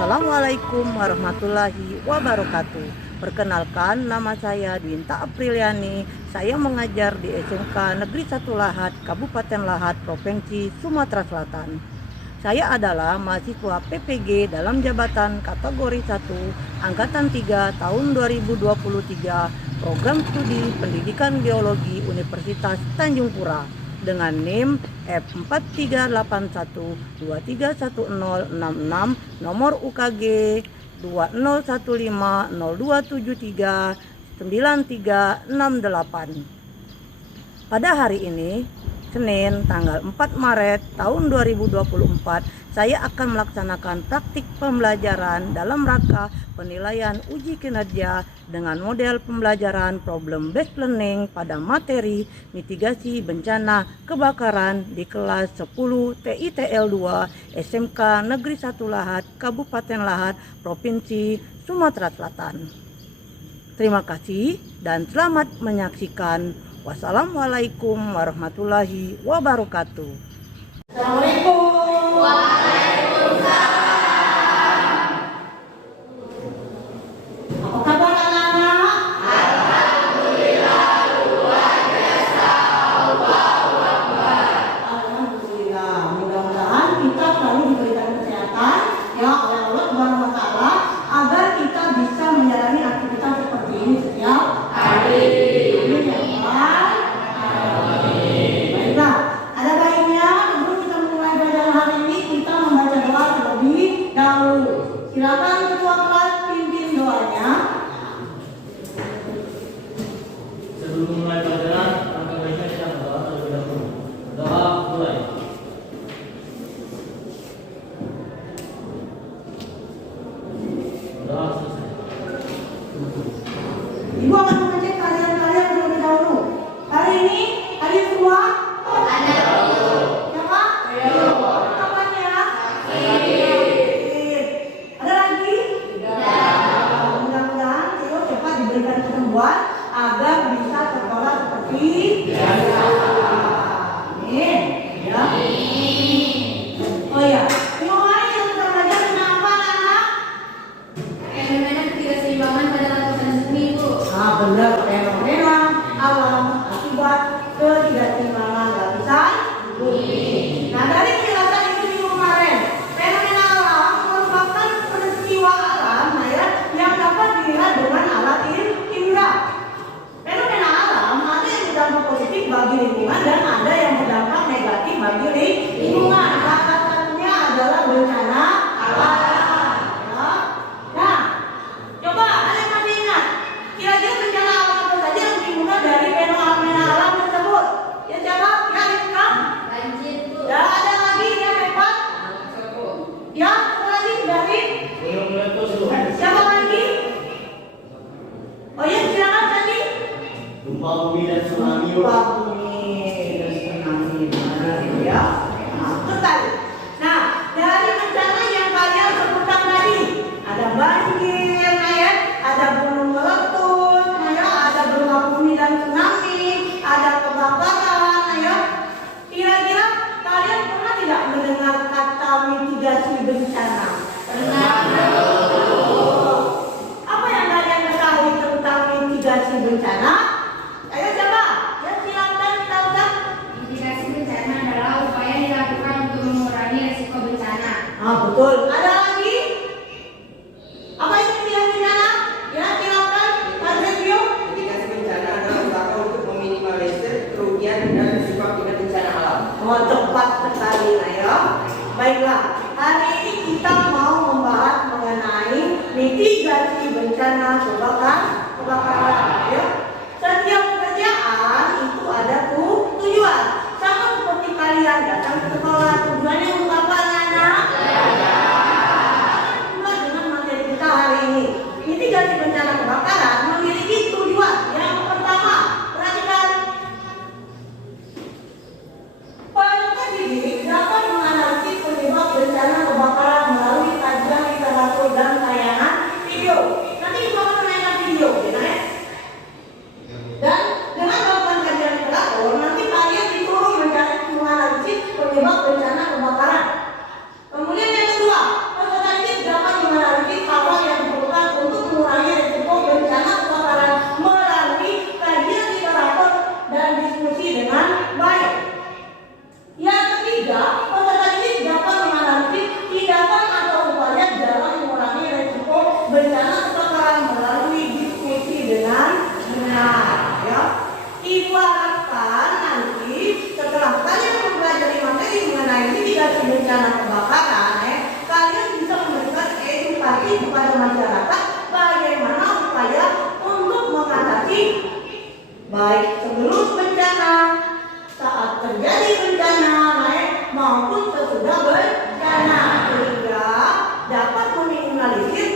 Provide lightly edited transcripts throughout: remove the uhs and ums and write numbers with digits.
Assalamualaikum warahmatullahi wabarakatuh. Perkenalkan, nama saya Dwinta Apriliani. Saya mengajar di SMK Negeri 1 Lahat, Kabupaten Lahat, Provinsi Sumatera Selatan. Saya adalah mahasiswa PPG dalam jabatan kategori 1 Angkatan 3 tahun 2023 Program Studi Pendidikan Geologi Universitas Tanjung Pura dengan NIM F4381231066, nomor UKG 201502739368. Pada hari ini, Senin tanggal 4 Maret tahun 2024, saya akan melaksanakan praktik pembelajaran dalam rangka penilaian uji kinerja dengan model pembelajaran problem based learning pada materi mitigasi bencana kebakaran di kelas 10 TITL 2 SMK Negeri 1 Lahat, Kabupaten Lahat, Provinsi Sumatera Selatan. Terima kasih dan selamat menyaksikan. Wassalamualaikum warahmatullahi wabarakatuh. Assalamualaikum. Apa kabar anak-anak? Alhamdulillah, luar biasa. Allahu Akbar. Alhamdulillah. Mudah-mudahan kita selalu diberikan kesehatan ya oleh Allah Subhanahu wa taala agar kita bisa menjalani aktivitas seperti ini setiap hari. Amin ya Allah. Baiklah, ada baiknya sebelum kita mulai belajar hari ini kita membaca doa terlebih dahulu. Silakan ketua kelas pimpin doanya. Sebelum mulai pelajaran, langkah baiknya kita berdoa terlebih dahulu. Doa mulai. Doa selesai. Ibu akan mengecek kalian-kalian terlebih dahulu. Hari ini kalian semua Ada siapa? Kapannya? Ada lagi? Mudah-mudahan Tio cepat diberikan kesembuhan agar bisa sekolah seperti biasa. Amin. Ya. Oh ya, kemarin yang kita belajar tentang apa anak? fenomena ketidakseimbangan pada lapisan bumi, Bu. Ah benar, fenomena alam akibat ketidakseimbangan lapisan bumi. Nah dari penjelasan itu minggu kemarin, fenomena alam merupakan peristiwa alam yang dapat dilihat dengan alat indera. Fenomena alam ada yang berdampak positif bagi lingkungan dan ada yang berdampak negatif bagi lingkungan. Salah satunya adalah bencana alam. Ya. Nah, coba ada yang masih ingat kira-kira bencana alam apa saja yang dimulai dari fenomena alam tersebut? Ya jawab, ya Ikram. Banjir, Bu. Ya ada lagi yang hebat. Ya apa lagi dari Belum meletus dulu. siapa lagi? Oh ya silakan tadi. Gempa bumi dan tsunami. Gempa bumi dan tsunami. Benar ya. Nah, itu tadi. Nah dari bencana yang kalian sebutkan tadi ada banjir, nah ya, ada gunung meletus, nah ya, ada gempa bumi dan tsunami, ada kebakaran, nah ya. Kira-kira kalian pernah tidak mendengar kata mitigasi bencana? Apa yang kalian ketahui tentang mitigasi bencana? Ayo coba, ya silakan tahukan. Mitigasi bencana adalah upaya yang dilakukan untuk mengurangi risiko bencana. Ah betul. Ada lagi? Apa itu mitigasi bencana? Ya silakan, Mas Review. Mitigasi bencana adalah usaha untuk meminimalisir kerugian dan risiko akibat bencana alam. Oh tepat sekali, ayo. Baiklah, hari ini kita mau membahas mengenai mitigasi bencana kebakaran. Ya. Setiap pekerjaan itu ada tujuan. Sama seperti kalian datang ke sekolah, tujuannya untuk apa anak-anak? Juga dengan materi kita hari ini. Mitigasi bencana kebakaran memiliki tujuan. Yang pertama, perhatikan. Peserta didik dapat menganalisis penyebab bencana kebakaran melalui kajian literatur dan tayangan video. Nanti ibu akan menayangkan video, ya. Dan dengan melakukan kajian literatur, nanti kalian disuruh mencari menganalisis penyebab bencana kebakaran. Kemudian yang kedua, peserta didik dapat menganalisis bencana kebakaran, kalian bisa memberikan edukasi kepada masyarakat bagaimana upaya untuk mengatasi baik sebelum bencana, saat terjadi bencana, maupun sesudah bencana, sehingga dapat meminimalisir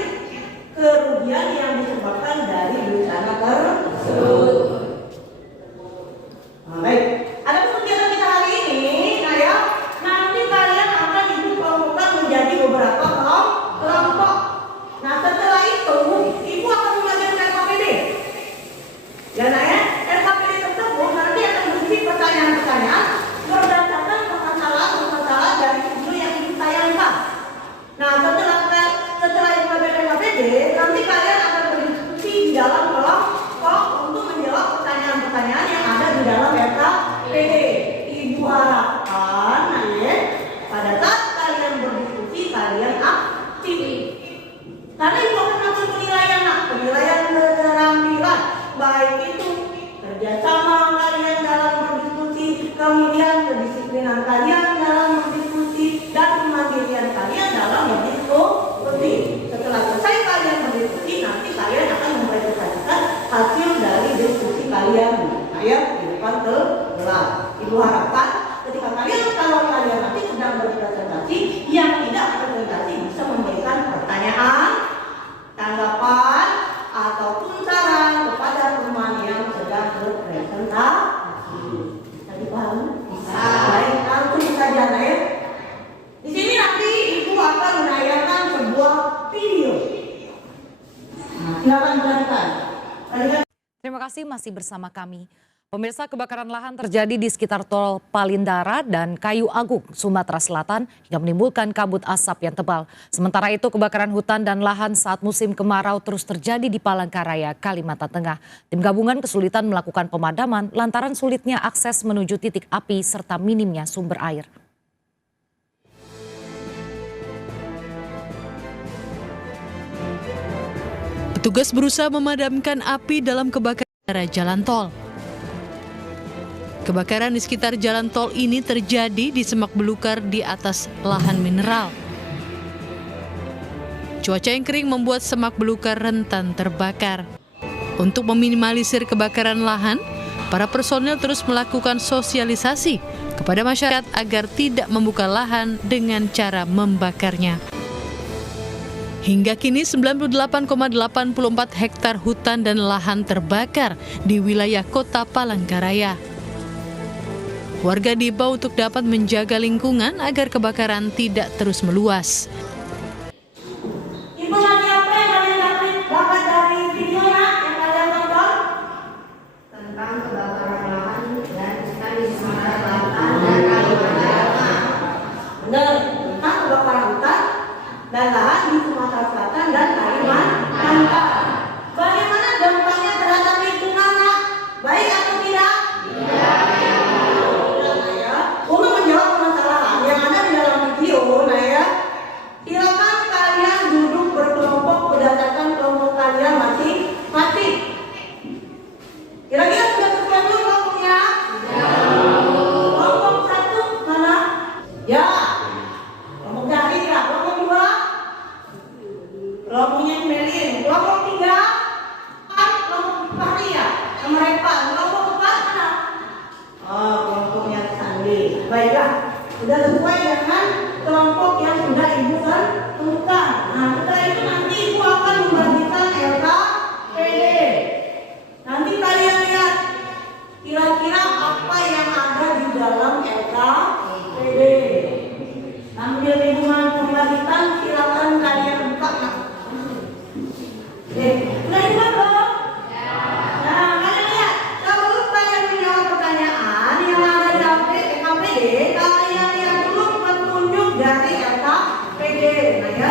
kerugian yang disebabkan dari bencana tersebut. Baik, ada kegiatan kita hari ini, nanti kalian akan dikelompokkan menjadi beberapa kelompok. Nah, setelah itu, ibu akan mengajarkan RKPD. Ya, RKPD tersebut nanti akan berisi pertanyaan-pertanyaan berdasarkan permasalahan dari video yang ibu tayangkan. Nah, setelah ibu mengajarkan RKPD, nanti kalian akan berdiskusi di dalam kelompok untuk menjawab pertanyaan-pertanyaan yang ada di dalam RKPD. Ibu harapkan, pada saat kalian berdiskusi, kalian aktif. Karena ibu akan melakukan penilaian keterampilan, baik itu kerjasama kalian dalam berdiskusi, kemudian kedisiplinan kalian dalam berdiskusi, dan kemandirian kalian dalam berdiskusi. Setelah selesai kalian berdiskusi, nanti kalian akan mempresentasikan hasil dari diskusi kalian. Di depan kelas. Ibu harapkan ketika kalau kalian nanti sedang berpresentasi, yang tidak presentasi bisa memberikan pertanyaan, tanggapan, ataupun saran kepada teman yang sedang berpresentasi. Tadi paham? Bisa. Baik, langsung saja Di sini nanti ibu akan menayangkan sebuah video. Nah, silakan perhatikan. Terima kasih masih bersama kami. Pemirsa, kebakaran lahan terjadi di sekitar tol Palindara dan Kayu Agung, Sumatera Selatan hingga menimbulkan kabut asap yang tebal. Sementara itu kebakaran hutan dan lahan saat musim kemarau terus terjadi di Palangkaraya, Kalimantan Tengah. Tim gabungan kesulitan melakukan pemadaman lantaran sulitnya akses menuju titik api serta minimnya sumber air. Petugas berusaha memadamkan api dalam kebakaran jalan tol. Kebakaran di sekitar jalan tol ini terjadi di semak belukar di atas lahan mineral. Cuaca yang kering membuat semak belukar rentan terbakar. Untuk meminimalisir kebakaran lahan, para personel terus melakukan sosialisasi kepada masyarakat agar tidak membuka lahan dengan cara membakarnya. Hingga kini 98,84 hektar hutan dan lahan terbakar di wilayah Kota Palangkaraya. Warga diimbau untuk dapat menjaga lingkungan agar kebakaran tidak terus meluas. Informasi apa yang kalian dapat dari video yang kalian tonton? Tentang kebakaran lahan dan hutan di Sumatera Selatan dan Kalimantan Tengah. Benar, tentang kebakaran hutan dan lahan di Sumatera Selatan dan Kalimantan Tengah. Bagaimana dampaknya terhadap lingkungan, Nak? Baik atau tidak? Tidak. Untuk menjawab permasalahan yang ada di dalam video, silakan kalian duduk berkelompok berdasarkan kelompok kalian masing-masing. Kira-kira sudah sesuai belum kelompoknya? Kelompok 1 mana? Ya. Kelompok Jahri ya. Kelompok 2? Kelompoknya Melin. Kelompok 3? Kelompok Fahri ya. Sama Repan. Kelompok 4 mana? Oh, kelompoknya Sandi. Baiklah, sudah sesuai dengan kelompok yang sudah ibu tentukan. Nah, setelah itu nanti ibu akan membagikan RKPD. Nanti kalian lihat kira-kira apa yang ada di dalam RKPD. Sambil ibu membagikan, silakan kalian buka. Sudah dibuat belum? Nah, kalian lihat. Sebelum kalian menjawab pertanyaan yang ada di RKPD, kalian lihat dulu petunjuk dari RKPD. Nah ya,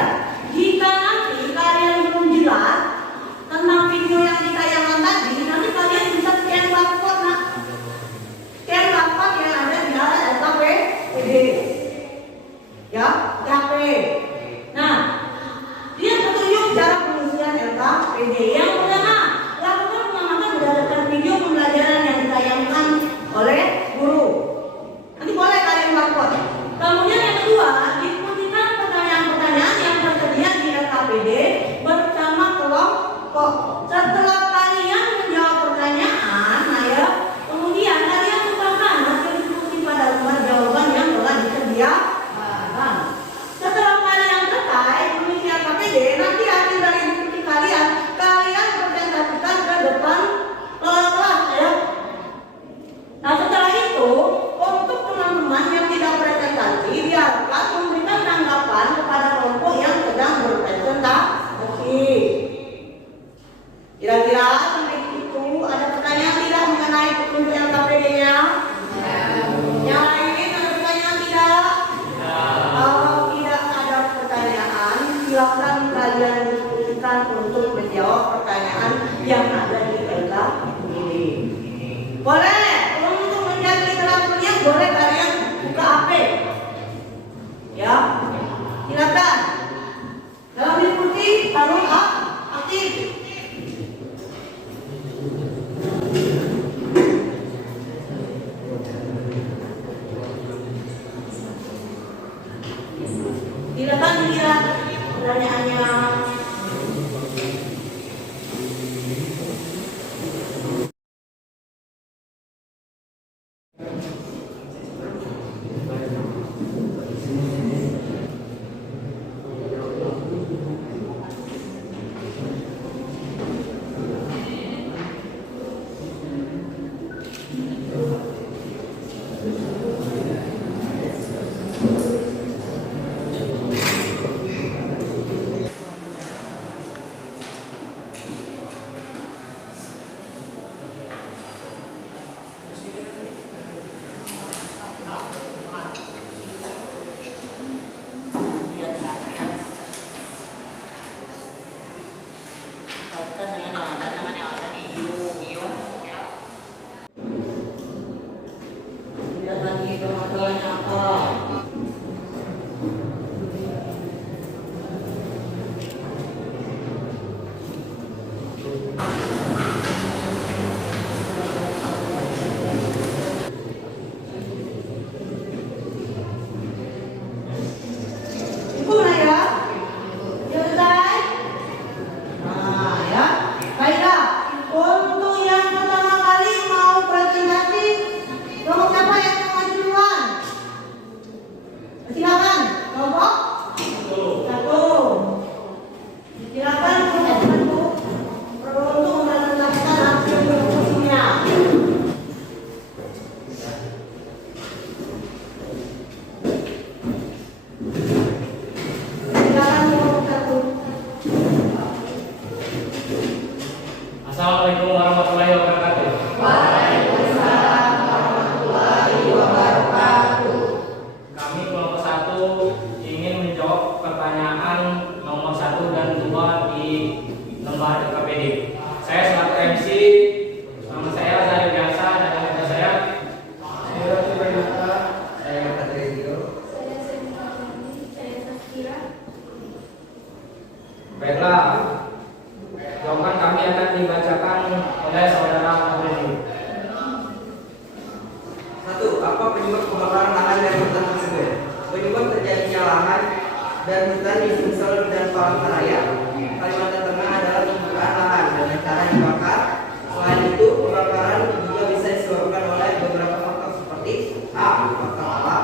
dan hutan di Sumsel dan Palangkaraya. Kalimantan Tengah adalah pembukaan lahan dengan cara dibakar. Selain itu, kebakaran juga bisa disebabkan oleh beberapa faktor seperti A. Faktor alam,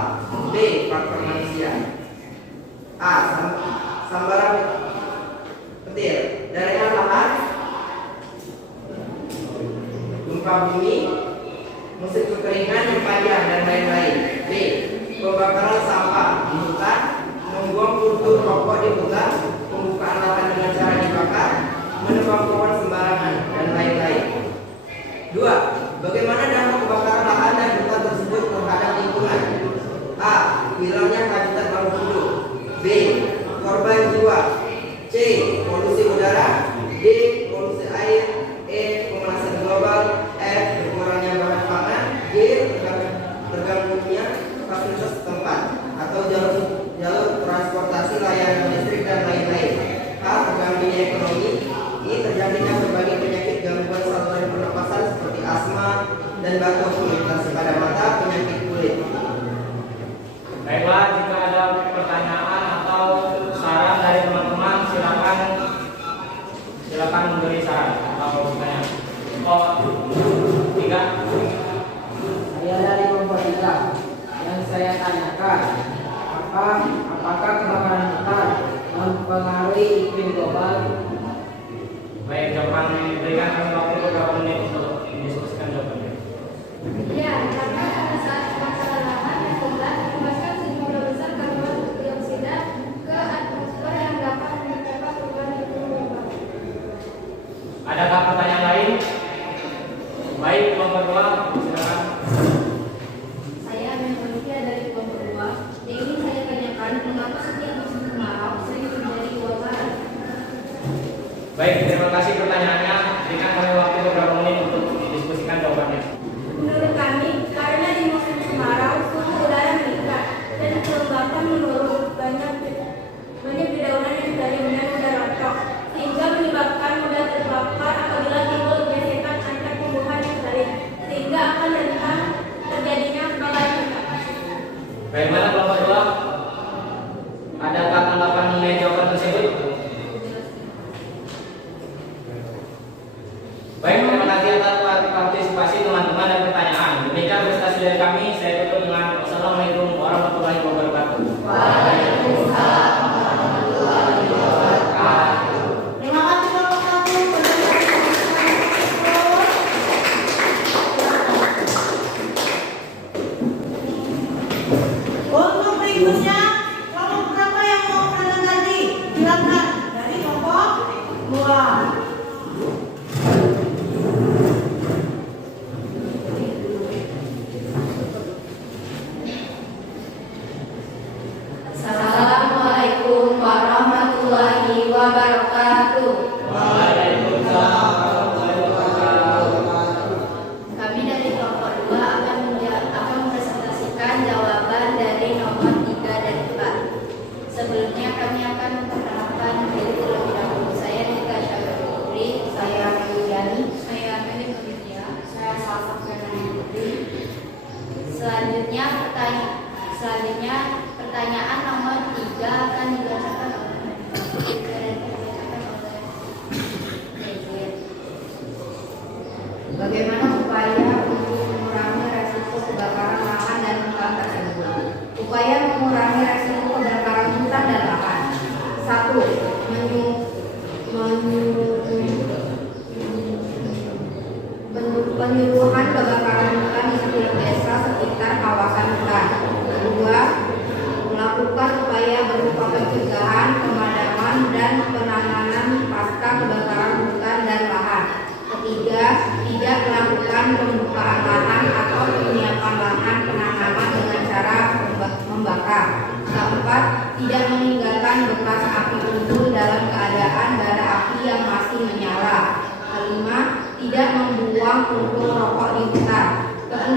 B. Faktor manusia. A. Sambaran petir, daerah lahan, gempa bumi, musim kekeringan yang panjang, dan lain-lain. B. Pembakaran sampah di hutan, membuang puntung rokok di hutan, pembukaan lahan dengan cara dibakar, menebang pohon sembarangan, dan lain-lain. 2. Bagaimana dampak kebakaran lahan dan hutan tersebut terhadap lingkungan? A. Hilangnya habitat makhluk hidup. B. Korban jiwa. C. Polusi udara. D. Polusi air. E. Pemanasan global. F. Berkurangnya bahan pangan. G. Terganggunya fasilitas setempat atau jalur transportasi, layanan listrik, dan lain-lain. A. Terganggunya ekonomi. I. Terjadinya berbagai penyakit gangguan saluran pernapasan seperti asma dan batuk, iritasi pada mata, penyakit kulit. Baiklah, jika ada pertanyaan atau saran dari teman-teman, silakan memberi saran atau bertanya. Tiga. Saya dari kelompok 3. Yang saya tanyakan, apakah kebakaran hutan mempengaruhi iklim global? Baik, jawaban diberikan kami waktu beberapa menit untuk mendiskusikan jawabannya. Ya, karena pada saat kebakaran lahan dan hutan menyebabkan sejumlah besar karbon dioksida ke atmosfer yang dapat menyebabkan perubahan iklim global. Adakah pertanyaan lain? Baik, kelompok 2, silakan. Saya Memonika dari kelompok 2. Yang ingin saya tanyakan, mengapa setiap musim kemarau sering terjadi kebakaran? Baik, terima kasih pertanyaannya. Berikan kami waktu beberapa menit untuk mendiskusikan jawabannya. Menurut kami, karena di musim kemarau suhu udara meningkat dan kelembapan menurun, banyak dedaunan yang dari benda mudah rontok, sehingga menyebabkan mudah terbakar apabila timbul gesekan antar tumbuhan yang saling, sehingga akan rentan terjadinya kebakaran hutan. Bagaimana kelompok 2? Adakah tanggapan mengenai jawaban tersebut? Baik, terima kasih atas partisipasi teman-teman dan pertanyaan. Demikian presentasi dari kami. Saya tutup dengan wassalamualaikum warahmatullahi wabarakatuh. Waalaikumsalam warahmatullahi wabarakatuh. Terima kasih kelompok 1. Untuk berikutnya, kelompok berapa yang mau presentasi? Silakan dari kelompok 2. Assalamualaikum warahmatullahi wabarakatuh. Waalaikumsalam warahmatullahi wabarakatuh. Kami dari kelompok 2 akan mempresentasikan jawaban dari nomor 3 dan 4. Sebelumnya kami akan memperkenalkan diri terlebih dahulu. Saya Nika Syafri, saya Yuliani, saya Melin Widya, saya Salsa Fernanda Putri. Selanjutnya pertanyaan nomor 3 akan dibacakan oleh David. Bagaimana upaya untuk mengurangi resiko kebakaran lahan dan hutan tersebut? Upaya mengurangi resiko kebakaran hutan dan lahan. 1. Penyuluhan kebakaran hutan di setiap desa sekitar kawasan hutan. 2. Melakukan upaya berupa pencegahan, pemadaman, dan penanganan pasca kebakaran hutan dan lahan. 3. Tidak melakukan pembukaan lahan atau penyiapan lahan penanaman dengan cara membakar. 4. Tidak meninggalkan bekas api unggun dalam keadaan bara api yang masih menyala. 5. Tidak membuang puntung rokok di hutan. 6.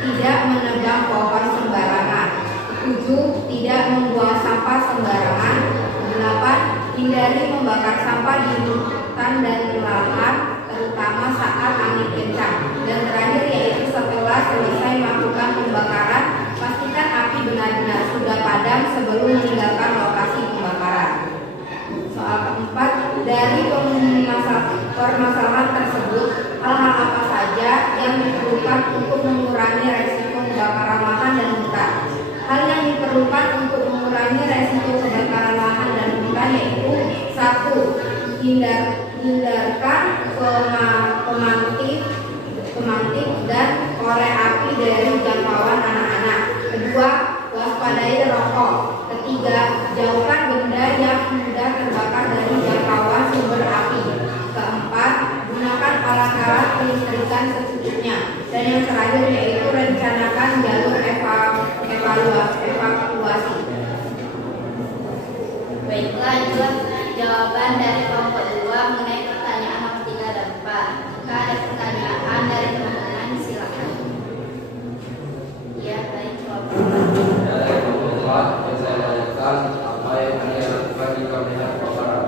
Tidak menebang pohon sembarangan. 7. Tidak membuang sampah sembarangan. 8. Hindari membakar sampah di hutan dan lahan, terutama saat angin kencang. Dan terakhir yaitu setelah selesai melakukan pembakaran, pastikan api benar-benar sudah padam sebelum meninggalkan lokasi yang diperlukan untuk mengurangi resiko kebakaran lahan dan hutan. Hal yang diperlukan untuk mengurangi resiko kebakaran lahan dan hutan yaitu 1. Hindarkan pemantik dan korek api dari jangkauan anak-anak. 2. Waspadai rokok. 3. Jauhkan benda yang mudah terbakar dari jangkauan sumber api. 4. Gunakan alat-alat kelistrikan secukupnya. Dan yang terakhir yaitu rencanakan jalur evakuasi. Baiklah, itulah jawaban dari kelompok 2 mengenai pertanyaan nomor 3 dan 4. Jika ada pertanyaan dari teman-teman, silakan. Ya, baik, kelompok 4. Dari kelompok 4 yang saya tanyakan, apa yang Anda lakukan jika melihat kebakaran?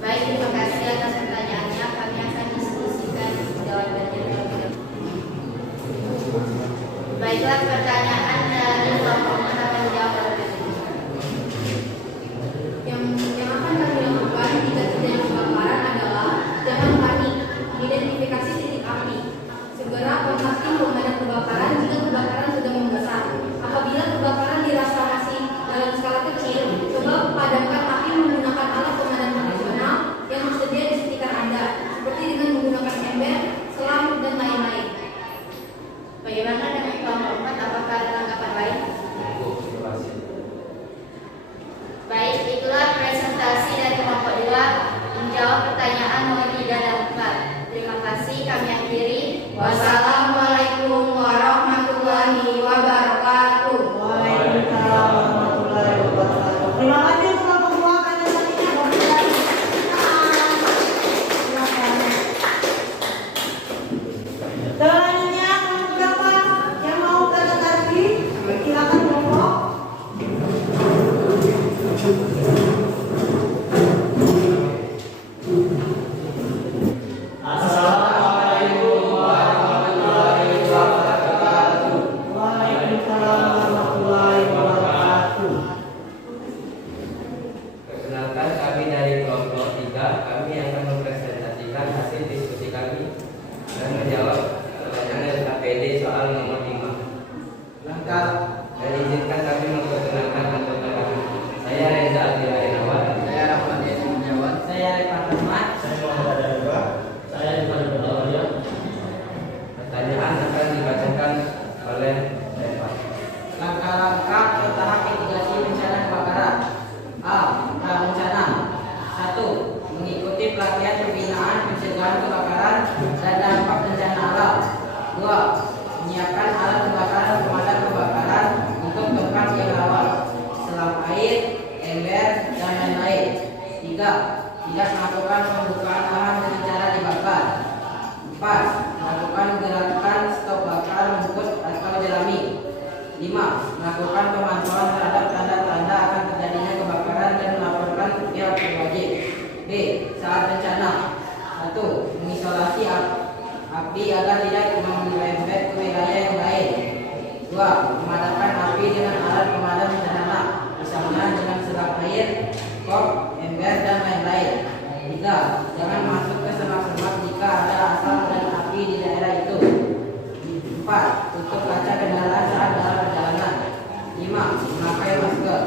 Baik, terima kasih atas pertanyaannya. Kami akan diskusikan jawabannya. Baiklah, pertanyaan dari kelompok 4 akan dijawab oleh Yang akan kami lakukan jika terjadi kebakaran adalah jangan panik, identifikasi titik api, segera kontak tim pemadam kebakaran jika kebakaran sudah membesar. Apabila kebakaran dirasa masih dalam skala kecil, coba padamkan api menggunakan alat pemadam tradisional yang tersedia di sekitar Anda, seperti dengan menggunakan ember, selang, dan lain-lain. bagaimana dengan kelompok 4? Apakah ada tanggapan lain? Baik, itulah presentasi dari kelompok 2 menjawab pertanyaan nomor 3 dan 4. Terima kasih, kami akhiri. Wassalamualaikum warahmatullahi wabarakatuh. Waalaikumsalam warahmatullahi wabarakatuh. Terima kasih kelompok 2 presentasinya. Silakan. Selanjutnya kelompok berapa yang mau presentasi? Silakan kelompok. Assalamualaikum warahmatullahi wabarakatuh. Waalaikumsalam warahmatullahi wabarakatuh. Perkenalkan, kami dari kelompok 3. Kami akan mempresentasikan hasil diskusi kami dan menjawab pertanyaan dari KPD soal nomor 5. Langkah Dan izinkan kami memperkenalkan anggota kami. Saya Reza Abdillah Irawan. saya Rahmat Yassin menjawab. Saya Rifat Ahmad. Pertanyaan akan dibacakan oleh Reva. Langkah-langkah atau tahap mitigasi bencana kebakaran. A. Prarencana. 1. Mengikuti pelatihan pembinaan pencegahan kebakaran dan dampak bencana alam. 2. Menyiapkan alat kebakaran pemadam kebakaran untuk tempat yang rawan, selang air, ember, dan lain-lain. 3. Tidak melakukan pembukaan lahan dengan cara dibakar. 4. Melakukan gerakan stop bakar rumput atau jerami. 5. Melakukan pemantauan terhadap tanda-tanda akan terjadinya kebakaran dan melaporkan ke pihak berwajib. B. Saat bencana. 1. Mengisolasi api agar tidak merembet ke wilayah yang lain. 2. Memadamkan api dengan alat pemadam sederhana, misalnya dengan selang air, kop, ember, dan lain-lain. 3. Jangan masuk ke semak-semak jika ada asap dan api di daerah itu. 4. Tutup kaca kendaraan saat dalam perjalanan. 5. Memakai masker.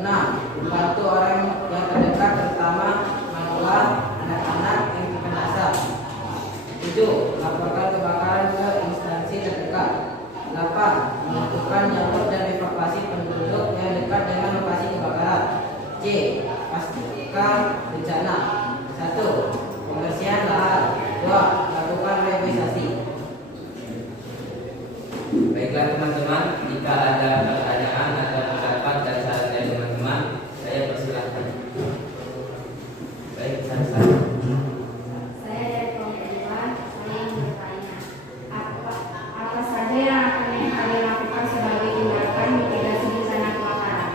6. Membantu orang yang terdekat, terutama manula, anak-anak yang terkena asap. 7. Laporkan kebakaran ke instansi terdekat. 8. Menentukan jalur dan evakuasi penduduk yang dekat dengan lokasi kebakaran. C. Pasca bencana. 1. Pembersihan lahan. 2. Lakukan revitalisasi. Baiklah teman-teman, jika ada pertanyaan atau pendapat dan saran dari teman-teman, saya persilahkan. Baik, saya. Saya dari kelompok 2, saya ingin bertanya, apa saja yang akan kalian lakukan sebagai tindakan mitigasi bencana kebakaran?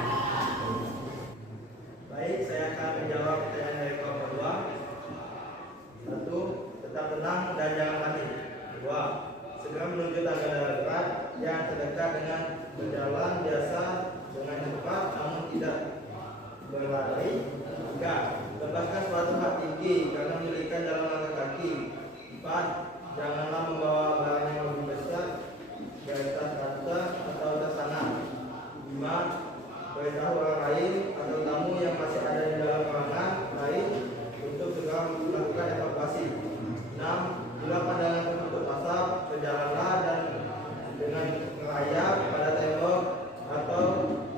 Baik, saya akan menjawab pertanyaan dari kelompok 2. 1. Tetap tenang dan jangan panik. 2. Segera menuju tangga darurat yang terdekat dengan berjalan biasa dengan cepat namun tidak berlari. 3. Lepaskan sepatu hak tinggi karena memiliki jalan langkah kaki. 4. Janganlah membawa barang yang lebih besar dari tas kata atau tas tangan. 5. Beritahu orang lain atau tamu yang masih ada di dalam ruangan lain untuk segera melakukan evakuasi. 6. Bila pandangan tertutup asap, berjalanlah dan dengan merayap pada tembok atau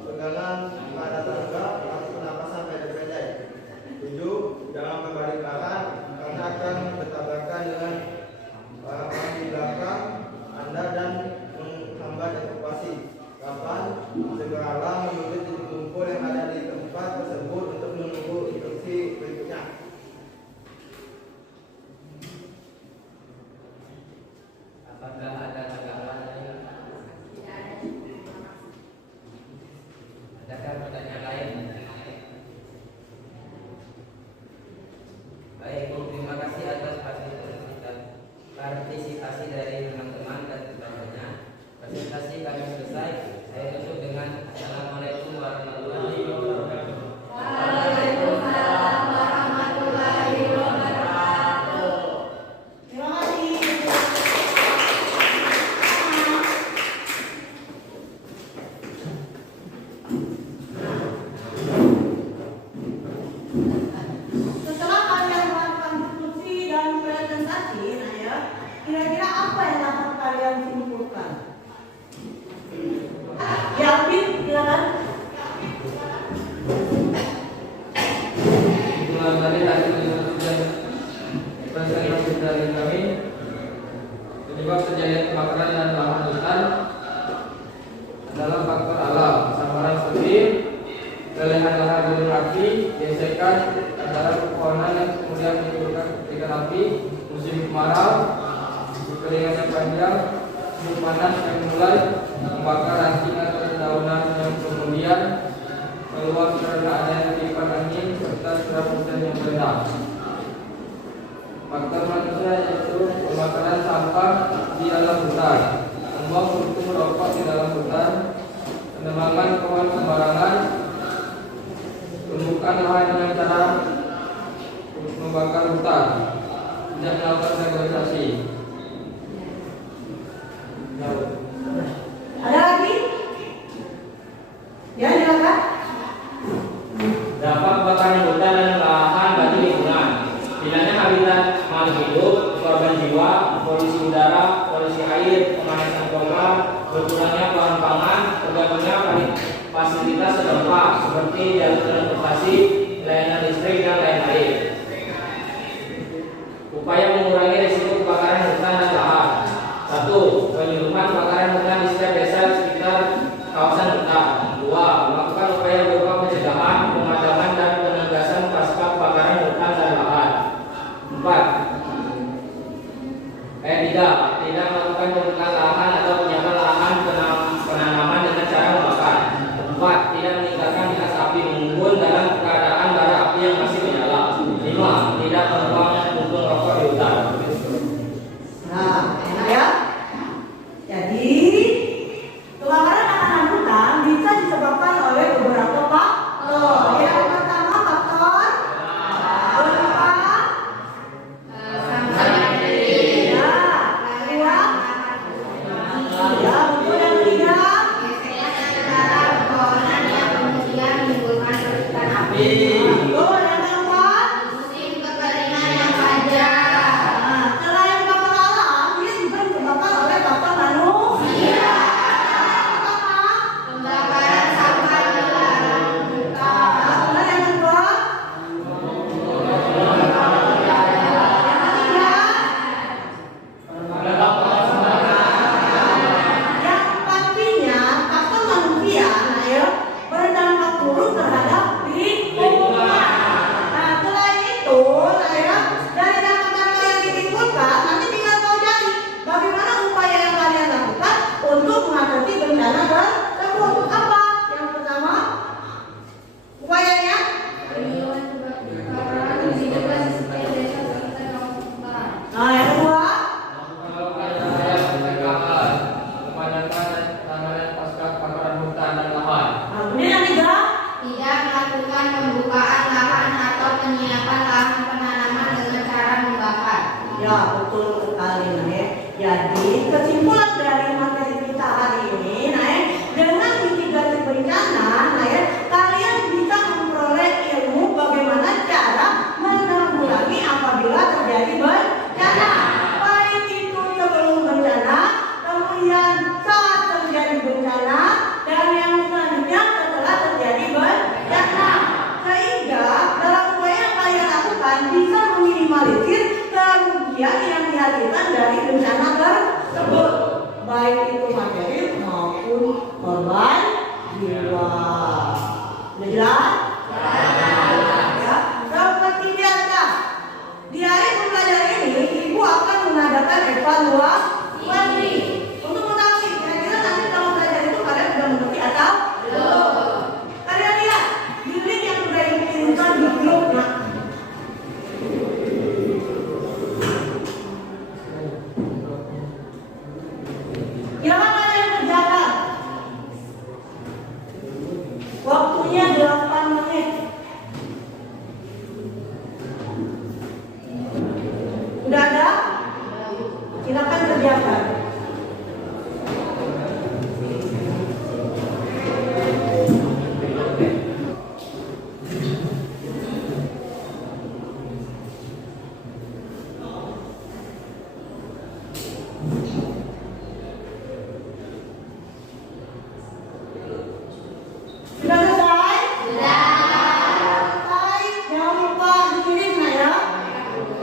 pegangan pada tangga atau penapasan pendek-pendek. 7. Jangan berbalik arah karena akan bertabrakan dengan orang di belakang Anda dan menghambat evakuasi. 8. Segeralah menuju titik kumpul yang ada di tempat tersebut untuk menunggu instruksi berikutnya. Apakah ada tanggapan lain? Adakah pertanyaan lain? Baik, terima kasih atas partisipasi dari teman-teman dan teman-temannya. Presentasi kami selesai. Saya tutup dengan Assalamualaikum warahmatullahi wabarakatuh. Waalaikumsalam warahmatullahi wabarakatuh. Terima kasih. Setelah kalian melakukan diskusi dan presentasi, nah ya, kira-kira apa yang dapat kalian simpulkan? Ya, Bin, silakan. Itulah tadi presentasi dari kami. Penyebab terjadinya kebakaran dan lahan hutan adalah faktor alam, sambaran petir, lelehan lahan gunung api, gesekan antara pepohonan yang kemudian menimbulkan kepanikan api, musim kemarau, kekeringan yang panjang, musim panas yang mulai membakar ranting atau dedaunan yang kemudian keluar karena adanya tiupan angin serta curah hujan yang meledak. Faktor manusia yaitu pembakaran sampah di dalam hutan, membuang puntung rokok di dalam hutan, penebangan pohon sembarangan, pembukaan lahan dengan cara membakar hutan, tidak melakukan regulasi. Ada lagi? Ya, silakan. Dampak kebakaran hutan dan lahan bagi lingkungan. Hilangnya habitat makhluk hidup, korban jiwa, polusi udara, polusi air, pemanasan global, berkurangnya bahan pangan, terganggunya fasilitas setempat seperti jalur transportasi, layanan listrik dan lain-lain. Upaya mengurangi risiko kebakaran hutan dan lahan. 1. Penyuluhan kebakaran hutan di setiap desa sekitar kawasan hutan. 2. Melakukan upaya berupa pencegahan, pemadaman dan penegasan pasca kebakaran hutan dan lahan. 3. Tidak melakukan pembukaan lahan atau penyiapan lahan penanaman dengan cara membakar. 4. Tidak meninggalkan bekas api mengunggun dalam keadaan bara api yang masih menyala. 5. Tidak membuang puntung rokok di hutan. Nah, enak ya. Jadi, kebakaran tanaman hutan bisa disebabkan oleh beberapa faktor. Yang pertama faktor berupa Jadi kesimpulan dari materi kita hari ini, dengan mitigasi bencana, kalian bisa memperoleh ilmu bagaimana cara menanggulangi apabila terjadi bencana. Baik itu sebelum bencana, kemudian saat terjadi bencana, dan yang selanjutnya setelah terjadi bencana. Sehingga dalam upaya yang kalian lakukan bisa meminimalisir kerugian yang dihasilkan dari bencana tersebut, baik itu materi maupun korban jiwa. Sudah jelas? Ya. Seperti biasa, di hari pembelajaran ini Ibu akan mengadakan evaluasi untuk mengetahui kira-kira nanti kalau belajar itu kalian sudah mengerti atau belum. Kalian lihat di link yang sudah dikirimkan di grup. Silakan kalian kerjakan. Waktunya 8 menit. Sudah ada? Silakan kerjakan. Sudah selesai? Selesai. Jangan lupa dikirim ya.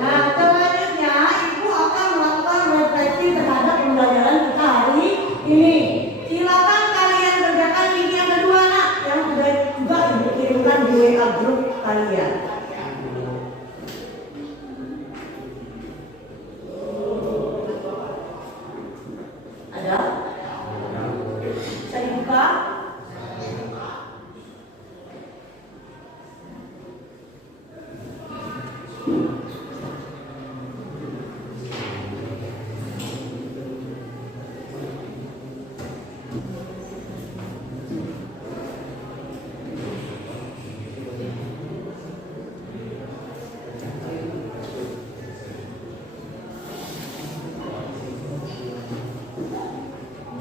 Nah, selanjutnya Ibu akan melakukan refleksi terhadap pembelajaran kita hari ini. Silakan kalian kerjakan link yang kedua yang sudah juga dikirimkan di WA grup kalian. Ada? Bisa dibuka?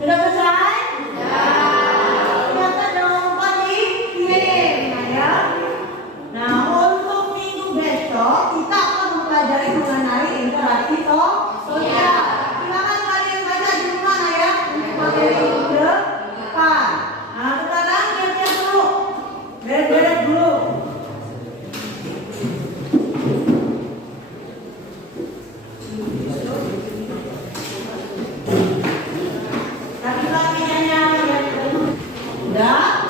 Sudah selesai? Ternyata jangan lupa dikirim ya. Nah, untuk minggu besok kita akan mempelajari mengenai interaksi sosial. Silakan kalian baca di rumah ya untuk materi minggu depan. Nah, sekarang siap-siap dulu, beres-beres dulu. Sudah?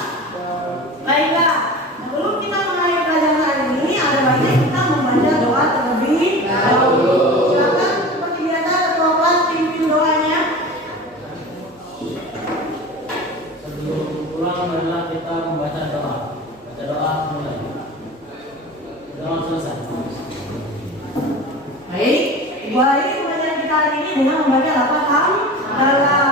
Baiklah, sebelum kita mengakhiri pelajaran hari ini, ada baiknya kita membaca doa terlebih dahulu. Silakan seperti biasa ketua kelas pimpin doanya. Sebelum pulang marilah kita membaca doa. Baca doa mulai. Doa selesai. Baik, Ibu hari pelajaran kita hari ini dengan membaca lafaz hamdalah.